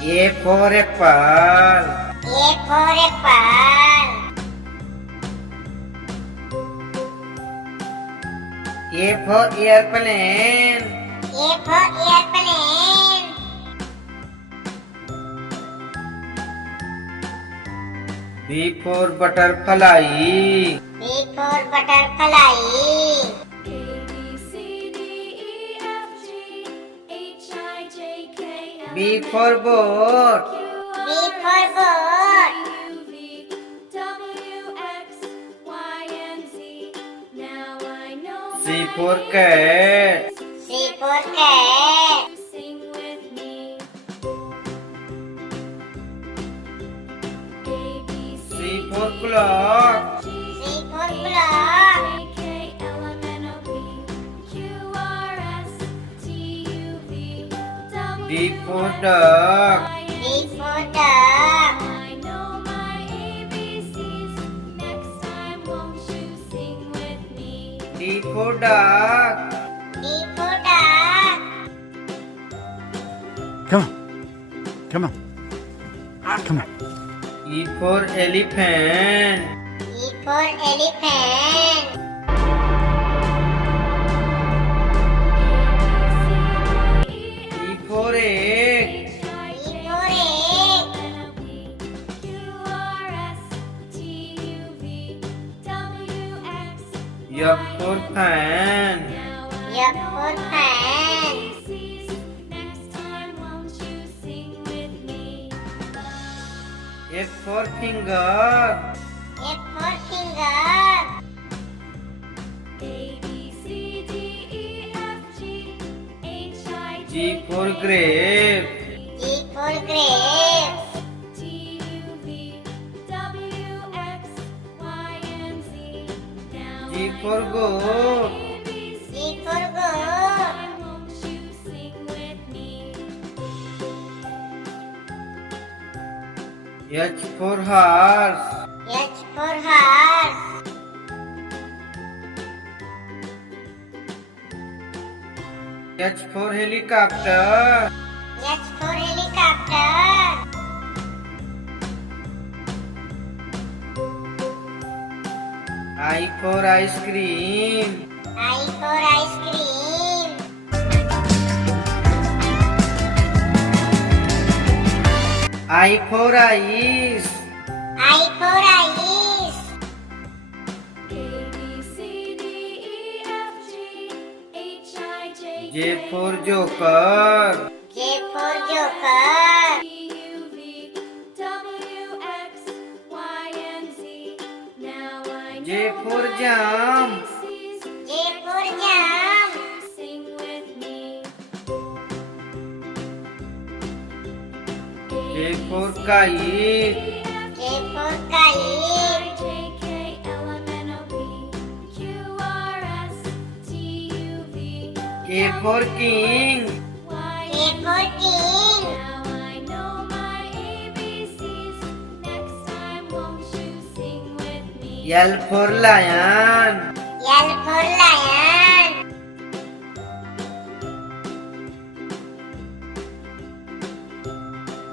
A for apple. A for apple. A for airplane. A for airplane. B for butterfly. B for butterfly. B for boat. B for boat. C for cat. C for cat. C for clock. C for clock. D for duck. D for duck. D for duck. D for duck. Come on. Come on. Come on. E for elephant. E for elephant. E for egg. E for egg. F for fan. F for fan. F for finger. F for finger. G for grape. G for grape. G for goat. G for goat. H for horse. H for horse. H for helicopter. H for helicopter. I for ice cream. I for ice cream. I for ice. I for ice. J for joker. J for joker. J for jump. J for jump. K for kite. K for kite. K for king. K for king. L for lion. L for lion.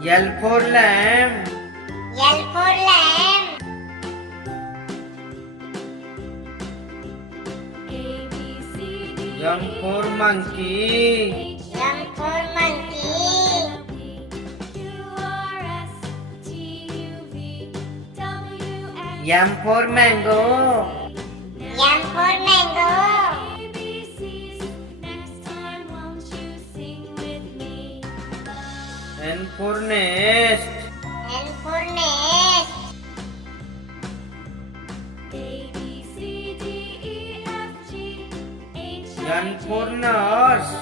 L for lamb. L for lamb. M for monkey. M for monkey. M for mango. M for mango. N for nest. N for nest. N for nurse.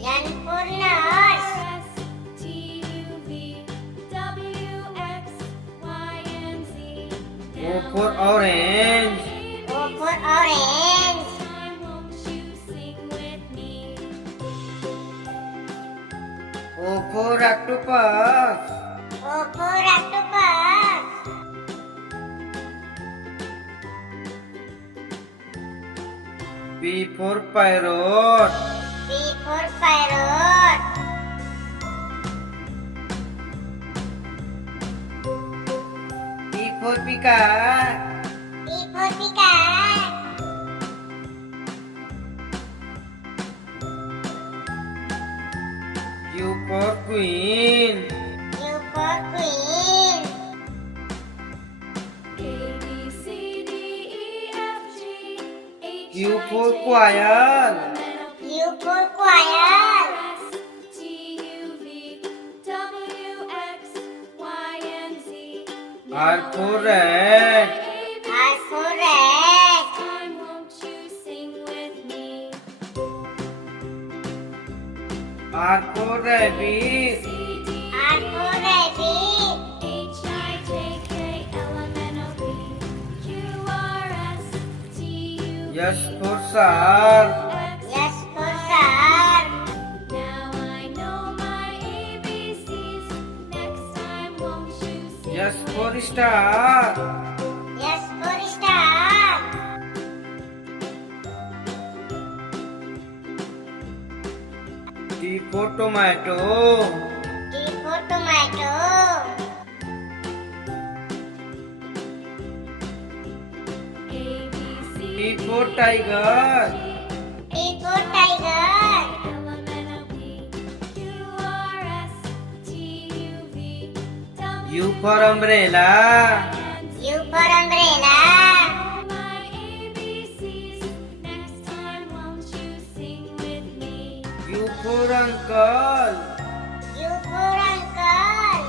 N for nurse. O for orange. O for orange. O for octopus. O for octopus. P for parrot. P for parrot. for peacock. P for peacock. Q for queen. Q for queen. Q for quail. Q for quail. R for rat. R for rat. R for rabbit. R for rabbit. S for shark. S for shark. S for star. S for star. T for tomato. T for tomato. T for tiger. T for tiger. U for umbrella. U for umbrella. U for uncle. U for uncle.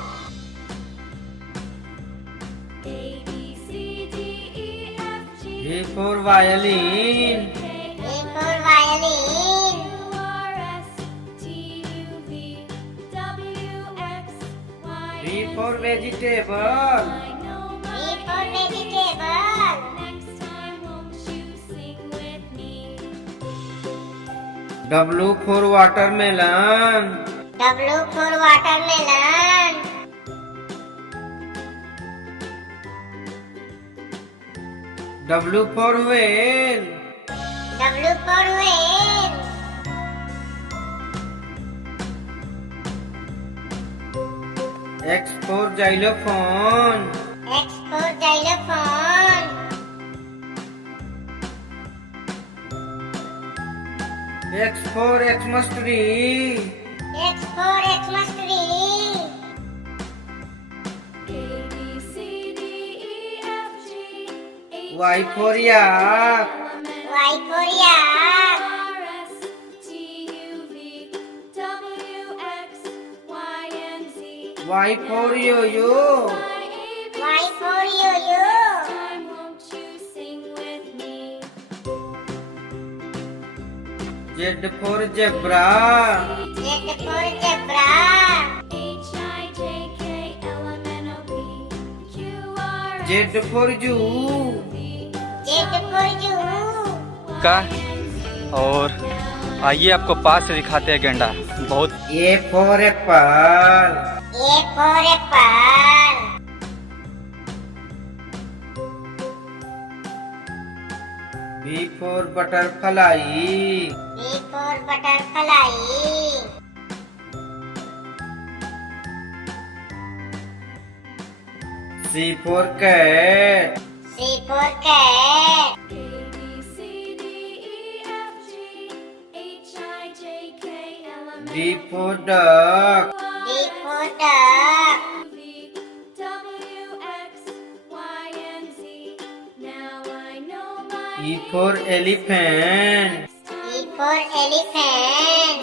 V for violin. V for violin. V for vegetable. V for vegetable. W for watermelon. W for watermelon. W for whale. W for whale. X for xylophone. X for xylophone. X for Xmas tree. X for Xmas tree. Y for yak. Y for yak. Y for yo-yo. Y for yo-yo. Z for zebra. Z for zebra. Z for zoo. Z for zoo. का और आइए आपको पास से दिखाते हैं गेंडा। बहुत A for apple. A for apple. B for butterfly. B for butterfly. C for cat. C for cat. D for duck. D for duck. E for elephant. E for elephant.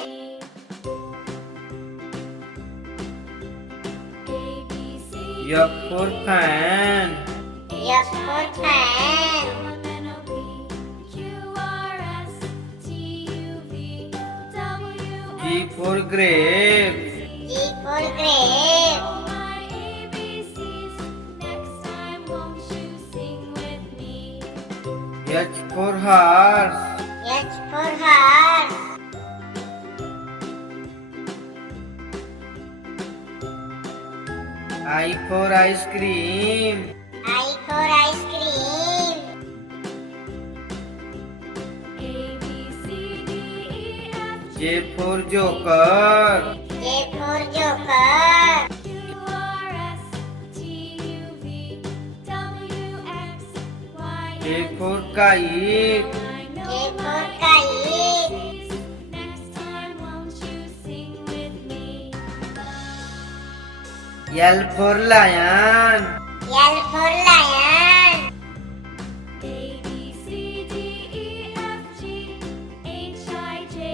F for fan. F for fan. G for grape. G for grape. H for horse. H for horse. I for ice cream. I for ice cream. J for joker. J for joker. K for kite. K for kite. L for lion. L for lion.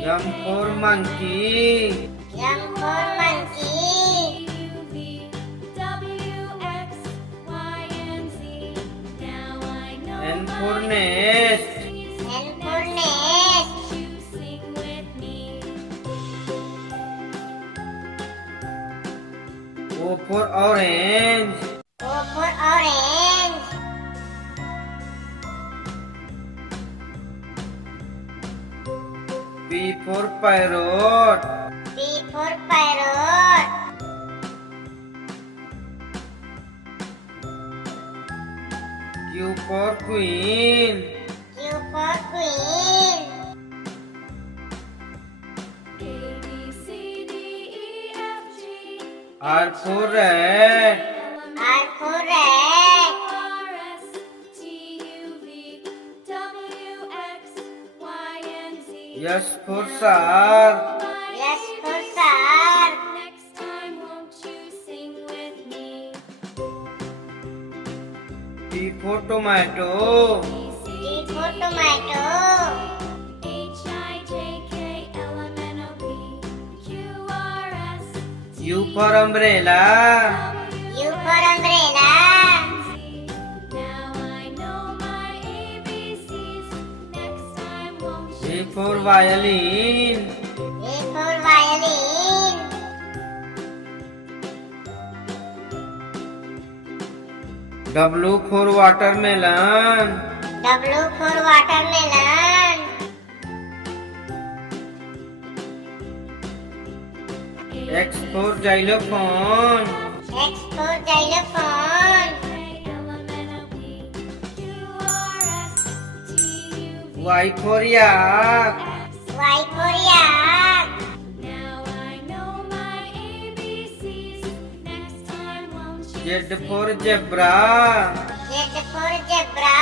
M for monkey. M for monkey. N for nest. N for nest. O for orange. O for orange. P for parrot. P for parrot. Q for queen. Q for queen. R for rat. R for rat. S for shark. S for shark. T for tomato. T for tomato. U for umbrella. U for umbrella. V for violin. V for violin. W for watermelon. W for watermelon. X for xylophone. X for xylophone. Y for yak. Y for yak. Z for zebra. Z for zebra.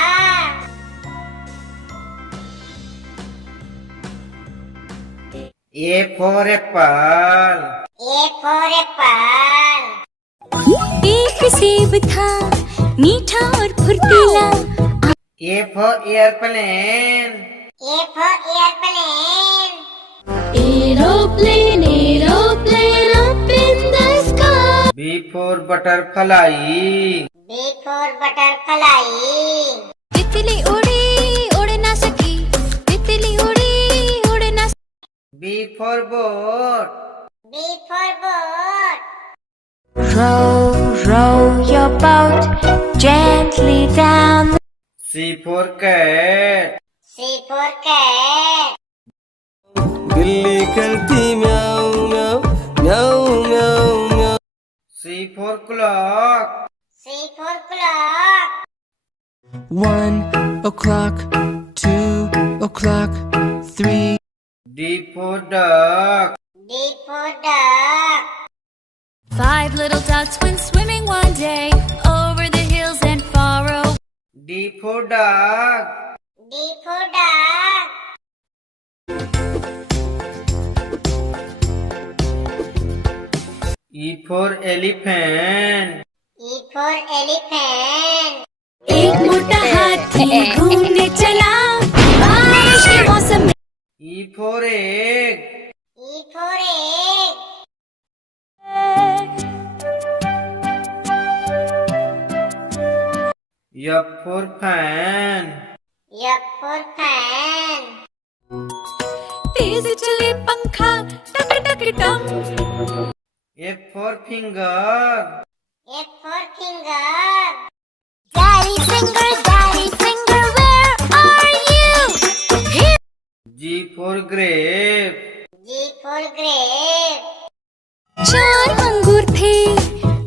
A for apple. A for apple. एक सेब था मीठा और फुर्तीला। A for airplane. A for airplane. Aeroplane, aeroplane up in the sky. B for butterfly. B for butterfly. तितली उड़ी उड़ ना सकी, तितली उड़ी उड़ ना सकी। B for boat. B for boat. Row, row your boat gently down. C for cat. C for cat. बिल्ली करती म्याऊं म्याऊं म्याऊं म्याऊं म्याऊं। C for clock. C for clock. 1 o'clock, 2 o'clock, 3. D for duck. D for duck. 5 little ducks went swimming one day over the hills and far away. D for dog. D for duck. E for elephant. E for elephant. एक मोटा हाथी घूमने चला बारिश के मौसम में। E for egg. E for egg. F for fan. F for fan. तेज चले पंखा टक टक टम। F for finger. F for finger. Daddy finger, where are you? Here. G for grape. G for grape. 4 अंगूर थे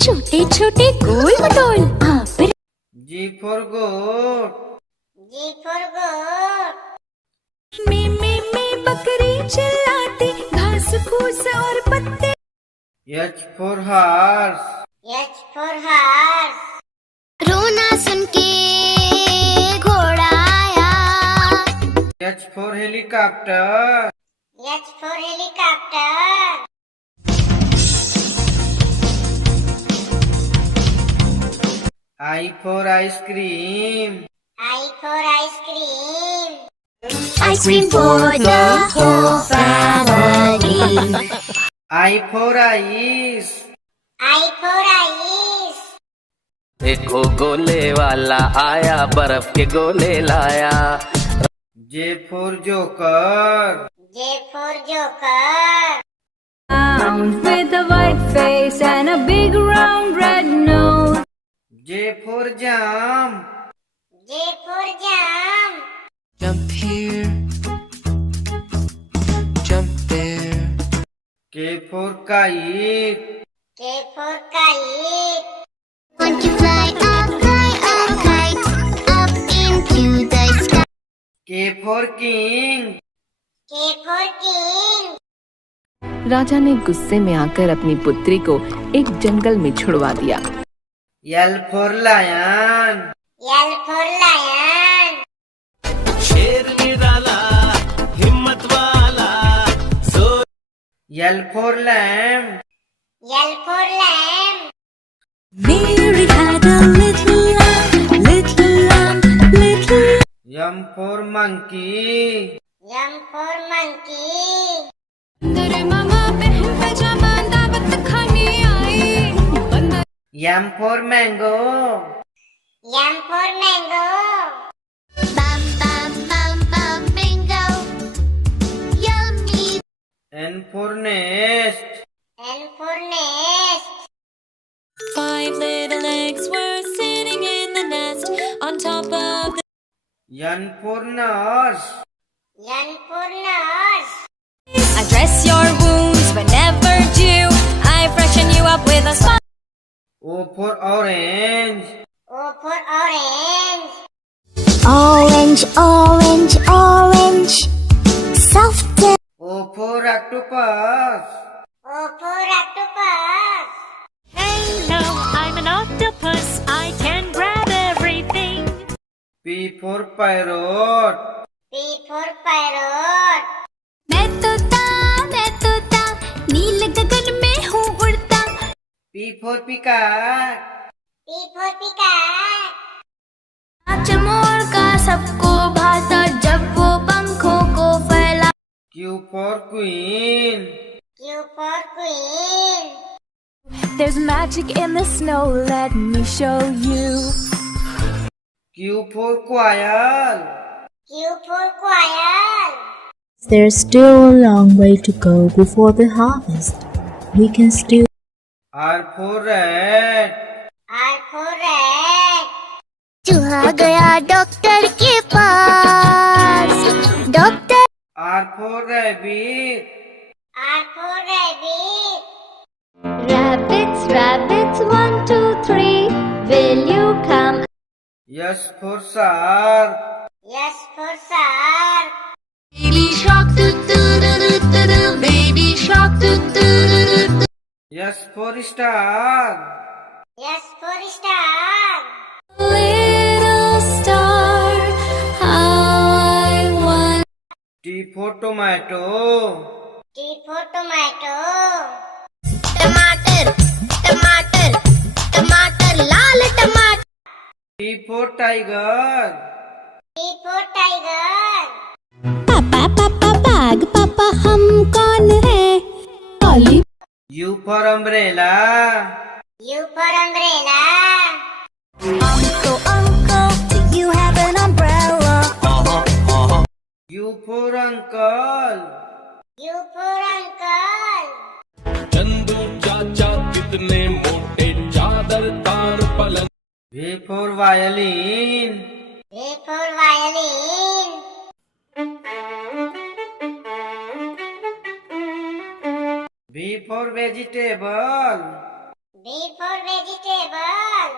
छोटे छोटे गोल मटोल। आप G for goat. G for goat. में बकरी चिल्लाती घास फूस और पत्ते। H for horse. H for horse. रोना सुन के घोड़ा for helicopter. H for helicopter. I for ice cream. I for ice cream. Ice cream for the whole family. I for ice. I for ice. एक गोले वाला आया बर्फ के गोले लाया J for joker. J for joker. With a white face and a big round red nose. J for jump. J for jump. Jump here Jump there K for kite. K for kite. Want to fly up kite, up into the sky. K for king. K for king. राजा ने गुस्से में आकर अपनी पुत्री को एक जंगल में छुड़वा दिया। L for lion. L for lion. शेर निराला हिम्मत वाला सो L for lamb. L for lamb. Mary had a little lamb, little lamb, little. M for monkey. M for monkey. अंदर मामा बहन पजामा दावत खाने आई। M for mango. M for mango. Bam bam bam bam bingo. Yummy. N for nest. N for nest. 5 little eggs were sitting in the nest on top of the. N for nurse. N for nurse. I dress your wounds whenever due. I freshen you up with a smile. O for orange. O for orange. Orange, orange, orange. Soft. O for octopus. O for octopus. Hello, I'm an octopus. I can grab everything. P for parrot. P for parrot. मैं तोता नील गगन में हूँ उड़ता। P for peacock. P for peacock. नाच मोर का सबको भाता जब वो पंखों को फैला। Q for queen. Q for queen. There's magic in the snow, let me show you. Q for quail. Q for quail. There's still a long way to go before the harvest. We can still. R for rat. R for rat. चूहा गया doctor के पास। Doctor R for rabbit. R for rabbit. Rabbits, rabbits, 1, 2, 3. Will you come? S for shark. S for shark. Baby shark, do do do do do do. Baby shark, do do do do do. S for star. S for star. Little star, how I want. T for tomato. T for tomato. टमाटर, टमाटर, टमाटर, लाल टमाटर। T for tiger. T for tiger. पापा पापा बाग पापा हम कौन है? काली। U for umbrella. U for umbrella. Uncle, do you have an umbrella? U for uncle. U for uncle. Chandu चाचा कितने मोटे चादर तार पलंग V for violin. V for violin. V for vegetable. V for vegetable.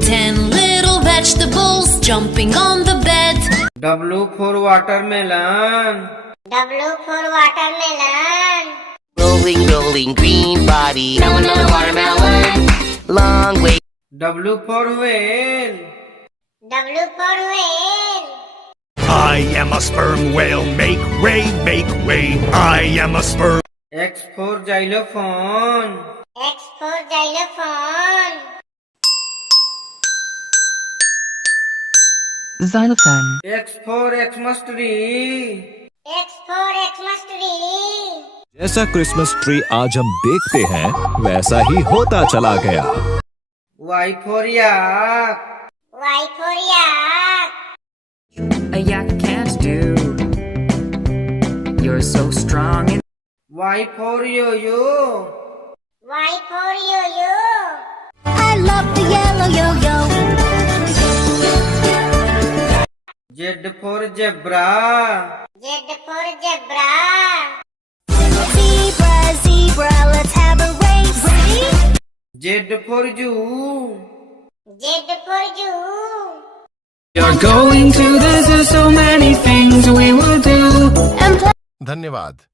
10 little vegetables jumping on the bed. W for watermelon. W for watermelon. Rolling, rolling, green body watermelon Long way W for whale. W for whale. I am a sperm whale. Make way, make way. I am a sperm. X for xylophone. X for xylophone. Xylophone. X for Xmas tree. X for Xmas tree. जैसा Christmas tree आज हम देखते हैं वैसा ही होता चला गया। Y for yak. Y for yak. A yak can't do. You're so strong and Y for yo-yo. Y for yo-yo. I love the yellow yo-yo. Z for zebra. Z for zebra. Zebra, zebra, let's have a race. Ready? Z for zoo. Z for zoo. You're going to this, there's so many things we will do. धन्यवाद।